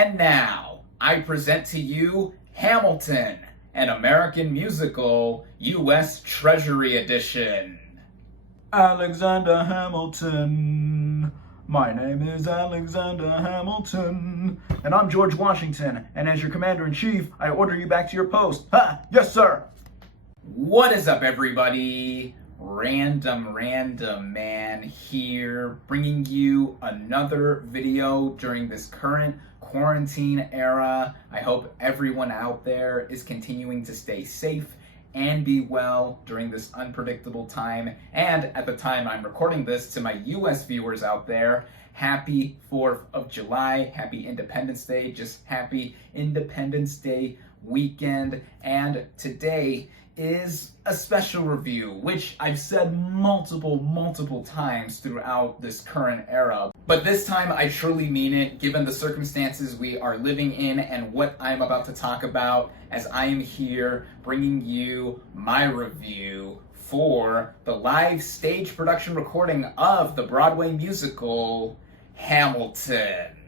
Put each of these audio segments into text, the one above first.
And now, I present to you Hamilton, an American musical, U.S. Treasury Edition. Alexander Hamilton. My name is Alexander Hamilton. And I'm George Washington. And as your commander-in-chief, I order you back to your post. Ha! Yes, sir! What is up, everybody? RandomRandomMan here, bringing you another video during this current quarantine era. I hope everyone out there is continuing to stay safe and be well during this unpredictable time. And at the time I'm recording this, to my US viewers out there, happy 4th of July, happy Independence Day, just happy Independence Day weekend. And today is a special review, which I've said multiple times throughout this current era. But this time I truly mean it, given the circumstances we are living in and what I'm about to talk about, as I am here bringing you my review for the live stage production recording of the Broadway musical Hamilton.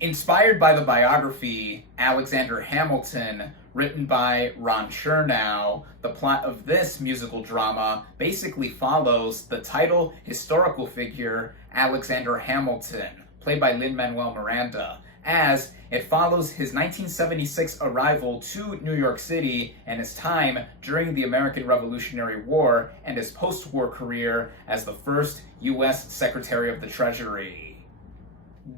Inspired by the biography Alexander Hamilton, written by Ron Chernow, the plot of this musical drama basically follows the title historical figure Alexander Hamilton, played by Lin-Manuel Miranda, as it follows his 1976 arrival to New York City and his time during the American Revolutionary War and his post-war career as the first U.S. Secretary of the Treasury.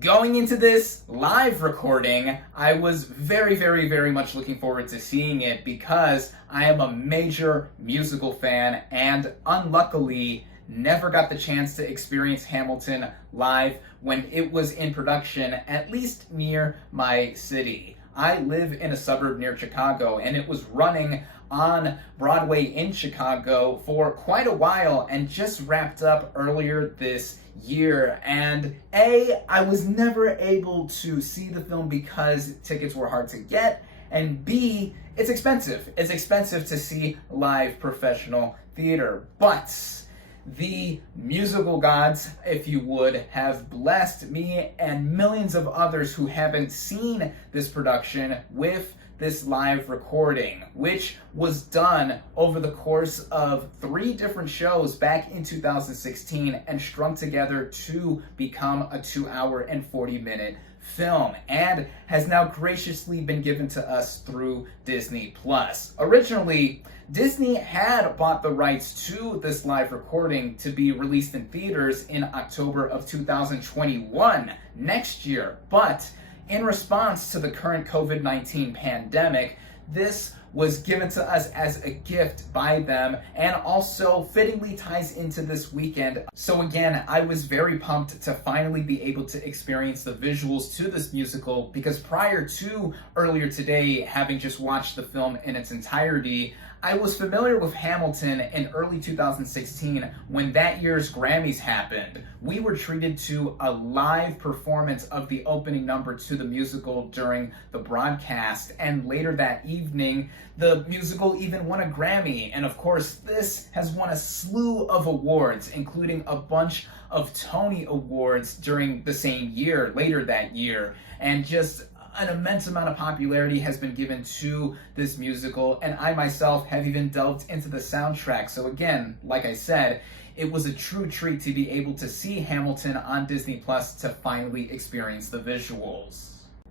Going into this live recording, I was very much looking forward to seeing it because I am a major musical fan and unluckily never got the chance to experience Hamilton live when it was in production, at least near my city. I live in a suburb near Chicago, and it was running on Broadway in Chicago for quite a while and just wrapped up earlier this year. And I was never able to see the film because tickets were hard to get, and B, it's expensive. It's expensive to see live professional theater. But the musical gods, if you would, have blessed me and millions of others who haven't seen this production with this live recording, which was done over the course of 3 different shows back in 2016 and strung together to become a 2-hour and 40-minute film, and has now graciously been given to us through Disney+. Originally, Disney had bought the rights to this live recording to be released in theaters in October of 2021, next year, but in response to the current COVID-19 pandemic, this was given to us as a gift by them and also fittingly ties into this weekend. So again, I was very pumped to finally be able to experience the visuals to this musical, because prior to earlier today, having just watched the film in its entirety, I was familiar with Hamilton in early 2016 when that year's Grammys happened. We were treated to a live performance of the opening number to the musical during the broadcast, and later that evening, the musical even won a Grammy. And of course, this has won a slew of awards, including a bunch of Tony Awards during the same year, later that year, and just an immense amount of popularity has been given to this musical, and I myself have even delved into the soundtrack. So again, like I said, it was a true treat to be able to see Hamilton on Disney Plus to finally experience the visuals.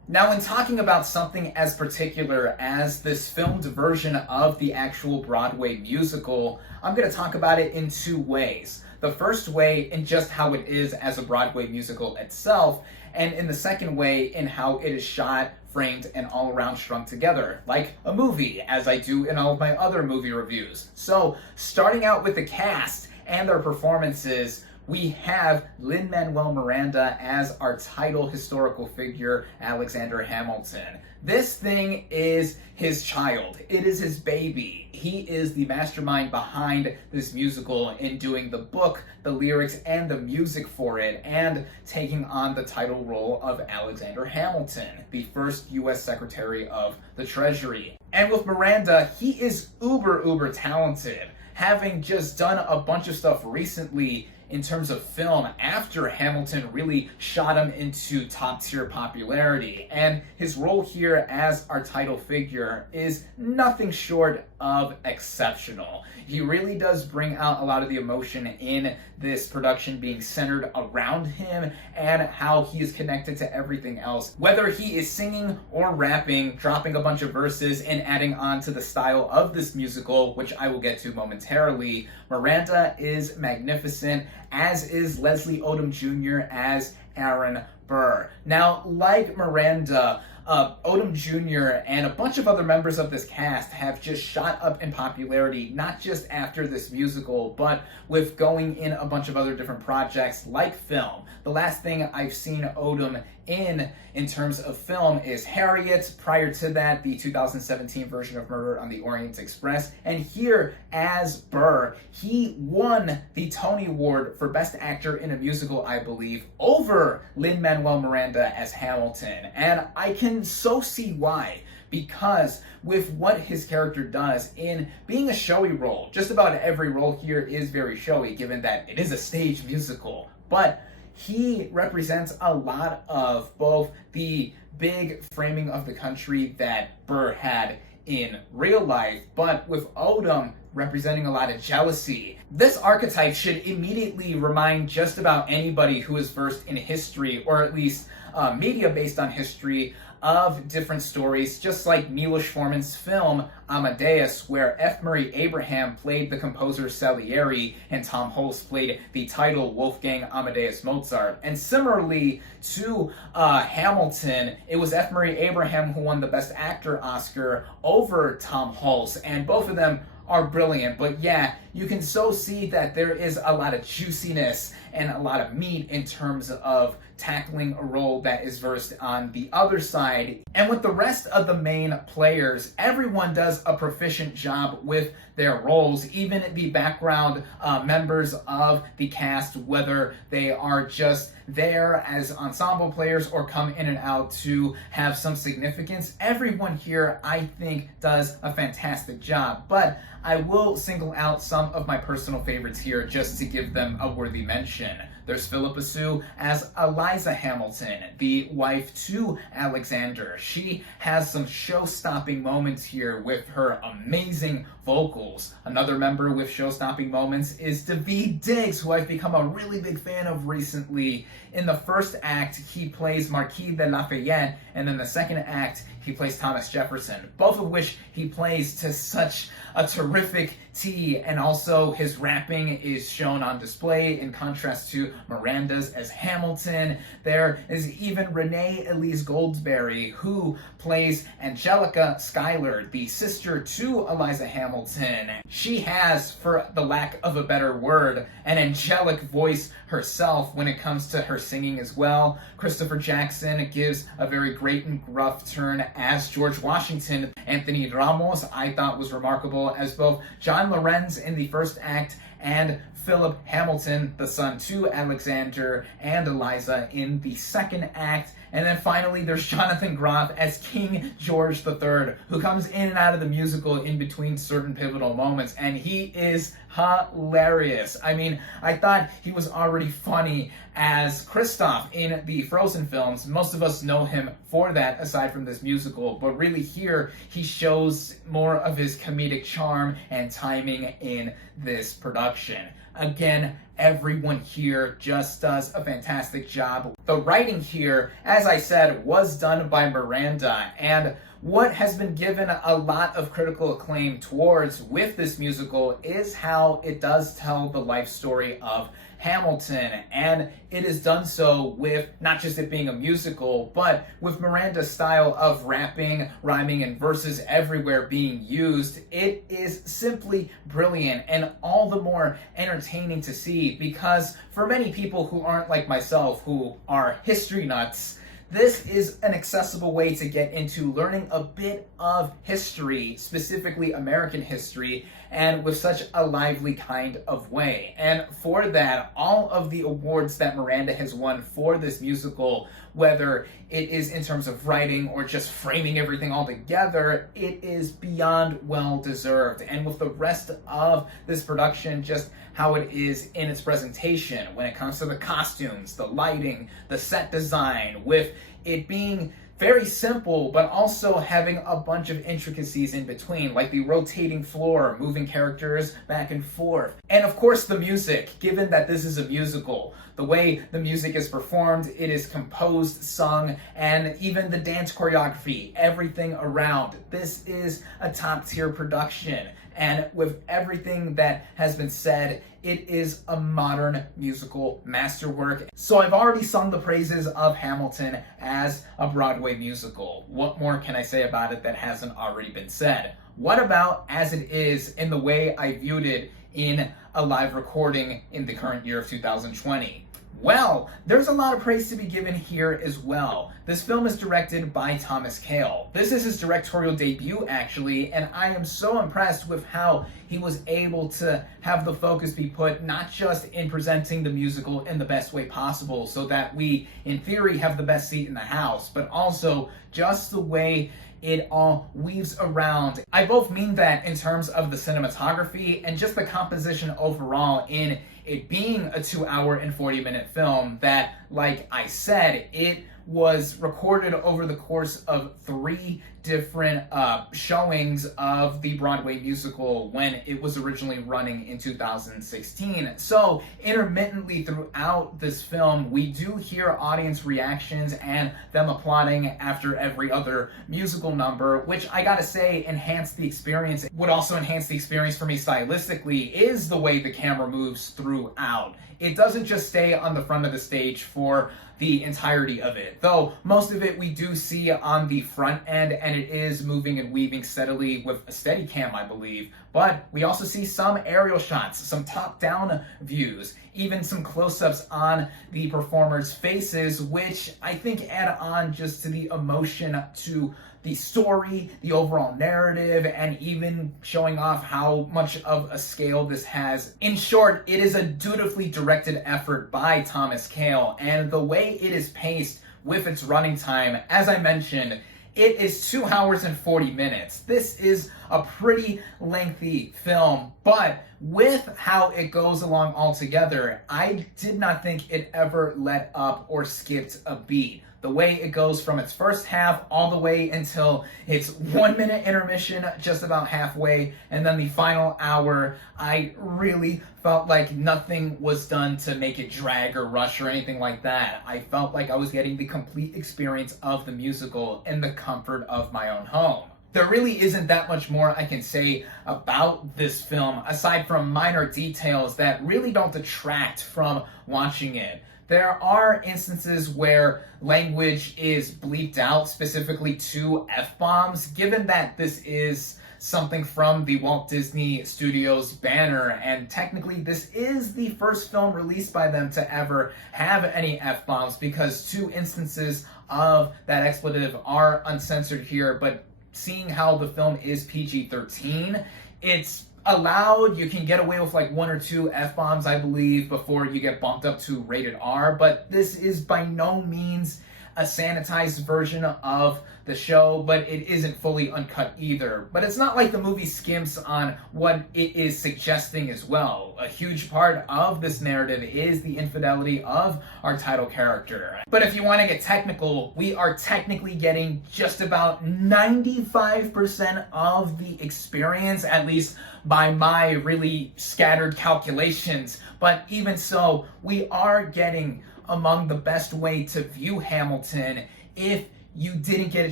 Now, in talking about something as particular as this filmed version of the actual Broadway musical, I'm going to talk about it in 2 ways. The first way in just how it is as a Broadway musical itself, and in the second way in how it is shot, framed, and all around strung together, like a movie, as I do in all of my other movie reviews. So, starting out with the cast and their performances, we have Lin-Manuel Miranda as our title historical figure, Alexander Hamilton. This thing is his child. It is his baby. He is the mastermind behind this musical in doing the book, the lyrics, and the music for it, and taking on the title role of Alexander Hamilton, the first U.S. Secretary of the Treasury. And with Miranda, he is uber talented, having just done a bunch of stuff recently in terms of film after Hamilton really shot him into top tier popularity. And his role here as our title figure is nothing short of exceptional. He really does bring out a lot of the emotion in this production being centered around him and how he is connected to everything else. Whether he is singing or rapping, dropping a bunch of verses and adding on to the style of this musical, which I will get to momentarily, Miranda is magnificent, as is Leslie Odom Jr. as Aaron Burr. Now, like Miranda, Odom Jr. and a bunch of other members of this cast have just shot up in popularity, not just after this musical, but with going in a bunch of other different projects like film. The last thing I've seen Odom in terms of film is Harriet. Prior to that, the 2017 version of Murder on the Orient Express. And here, as Burr, he won the Tony Award for Best Actor in a Musical, I believe, over Lin-Manuel Miranda as Hamilton. And I can so see why. Because with what his character does in being a showy role, just about every role here is very showy, given that it is a stage musical. But he represents a lot of both the big framing of the country that Burr had in real life, but with Odom representing a lot of jealousy. This archetype should immediately remind just about anybody who is versed in history, or at least media based on history, of different stories, just like Milos Forman's film Amadeus, where F. Murray Abraham played the composer Salieri and Tom Hulce played the title Wolfgang Amadeus Mozart. And similarly to Hamilton, it was F. Murray Abraham who won the Best Actor Oscar over Tom Hulce, and both of them are brilliant. But yeah, you can so see that there is a lot of juiciness and a lot of meat in terms of tackling a role that is versed on the other side. And with the rest of the main players, everyone does a proficient job with their roles, even the background members of the cast, whether they are just there as ensemble players or come in and out to have some significance. Everyone here, I think, does a fantastic job. But I will single out some of my personal favorites here just to give them a worthy mention. There's Philippa Sue as Eliza Hamilton, the wife to Alexander. She has some show-stopping moments here with her amazing vocals. Another member with show-stopping moments is Daveed Diggs, who I've become a really big fan of recently. In the first act, he plays Marquis de Lafayette, and in the second act, he plays Thomas Jefferson, both of which he plays to such a terrific T, and also his rapping is shown on display in contrast to Miranda's as Hamilton. There is even Renee Elise Goldsberry, who plays Angelica Schuyler, the sister to Eliza Hamilton. She has, for the lack of a better word, an angelic voice herself when it comes to her singing as well. Christopher Jackson gives a very great and gruff turn as George Washington. Anthony Ramos, I thought, was remarkable as both John Lorenz in the first act and Philip Hamilton, the son to Alexander and Eliza, in the second act. And then finally, there's Jonathan Groff as King George III, who comes in and out of the musical in between certain pivotal moments, and he is hilarious. I mean, I thought he was already funny as Kristoff in the Frozen films. Most of us know him for that, aside from this musical, but really here, he shows more of his comedic charm and timing in this production. Again, everyone here just does a fantastic job. The writing here, as I said, was done by Miranda, and what has been given a lot of critical acclaim towards with this musical is how it does tell the life story of Hamilton, and it is done so with not just it being a musical, but with Miranda's style of rapping, rhyming, and verses everywhere being used. It is simply brilliant and all the more entertaining to see, because for many people who aren't like myself, who are history nuts, this is an accessible way to get into learning a bit of history, specifically American history, and with such a lively kind of way. And for that, all of the awards that Miranda has won for this musical, whether it is in terms of writing or just framing everything all together, it is beyond well deserved. And with the rest of this production, just how it is in its presentation, when it comes to the costumes, the lighting, the set design, with it being very simple, but also having a bunch of intricacies in between, like the rotating floor, moving characters back and forth. And of course the music, given that this is a musical, the way the music is performed, it is composed, sung, and even the dance choreography, everything around. This is a top-tier production. And with everything that has been said, it is a modern musical masterwork. So I've already sung the praises of Hamilton as a Broadway musical. What more can I say about it that hasn't already been said? What about as it is in the way I viewed it in a live recording in the current year of 2020? Well, there's a lot of praise to be given here as well. This film is directed by Thomas Kail. This is his directorial debut, actually, and I am so impressed with how he was able to have the focus be put not just in presenting the musical in the best way possible so that we, in theory, have the best seat in the house, but also just the way it all weaves around. I both mean that in terms of the cinematography and just the composition overall, in it being a 2-hour and 40-minute film that, like I said, it was recorded over the course of 3 different showings of the Broadway musical when it was originally running in 2016. So intermittently throughout this film, we do hear audience reactions and them applauding after every other musical number, which I gotta say enhanced the experience. Would also enhance the experience for me stylistically is the way the camera moves throughout. It doesn't just stay on the front of the stage for the entirety of it, though most of it we do see on the front end, and it is moving and weaving steadily with a steady cam, I believe. But we also see some aerial shots, some top-down views, even some close-ups on the performers' faces, which I think add on just to the emotion, to the story, the overall narrative, and even showing off how much of a scale this has. In short, it is a dutifully directed effort by Thomas Kail, and the way it is paced with its running time, as I mentioned, it is 2 hours and 40 minutes. This is a pretty lengthy film, but with how it goes along altogether, I did not think it ever let up or skipped a beat. The way it goes from its first half all the way until its 1-minute intermission just about halfway, and then the final hour, I really felt like nothing was done to make it drag or rush or anything like that. I felt like I was getting the complete experience of the musical in the comfort of my own home. There really isn't that much more I can say about this film, aside from minor details that really don't detract from watching it. There are instances where language is bleeped out, specifically 2 F-bombs, given that this is something from the Walt Disney Studios banner, and technically this is the first film released by them to ever have any F-bombs, because 2 instances of that expletive are uncensored here, but seeing how the film is PG-13, it's allowed. You can get away with like 1 or 2 F-bombs, I believe, before you get bumped up to rated R, but this is by no means a sanitized version of the show, but it isn't fully uncut either. But it's not like the movie skimps on what it is suggesting as well. A huge part of this narrative is the infidelity of our title character. But if you want to get technical, we are technically getting just about 95% of the experience, at least by my really scattered calculations. But even so, we are getting among the best way to view Hamilton if you didn't get a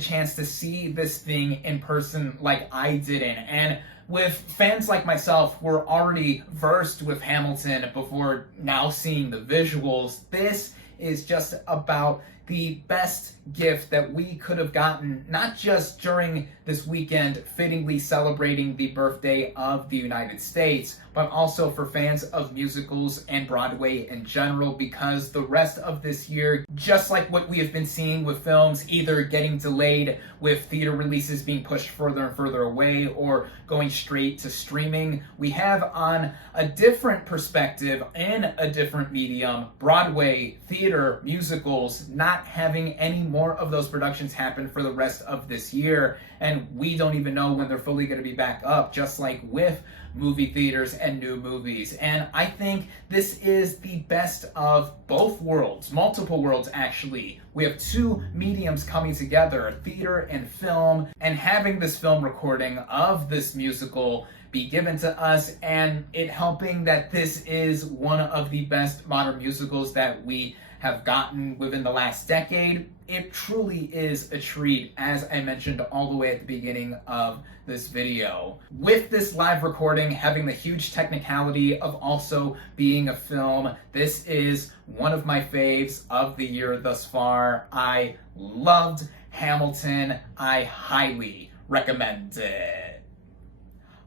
chance to see this thing in person like I didn't. And with fans like myself who are already versed with Hamilton before now seeing the visuals, this is just about the best gift that we could have gotten, not just during this weekend fittingly celebrating the birthday of the United States, but also for fans of musicals and Broadway in general, because the rest of this year, just like what we have been seeing with films either getting delayed with theater releases being pushed further and further away or going straight to streaming, we have on a different perspective in a different medium, Broadway, theater, musicals, not having any more of those productions happen for the rest of this year, and we don't even know when they're fully going to be back up, just like with movie theaters and new movies. And I think this is the best of both worlds, multiple worlds actually. We have two mediums coming together, theater and film, and having this film recording of this musical be given to us, and it helping that this is one of the best modern musicals that we have gotten within the last decade. It truly is a treat, as I mentioned all the way at the beginning of this video. With this live recording having the huge technicality of also being a film, this is one of my faves of the year thus far. I loved Hamilton. I highly recommend it.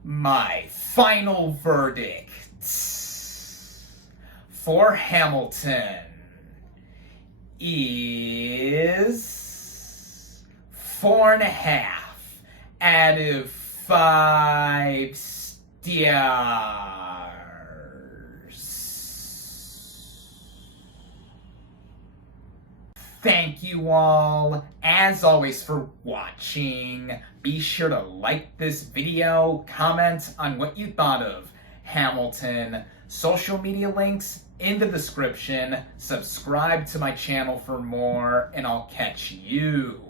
My final verdict for Hamilton is 4.5 out of 5 stars. Thank you all, as always, for watching. Be sure to like this video, comment on what you thought of Hamilton. Social media links in the description. Subscribe to my channel for more, and I'll catch you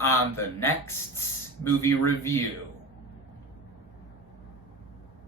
on the next movie review.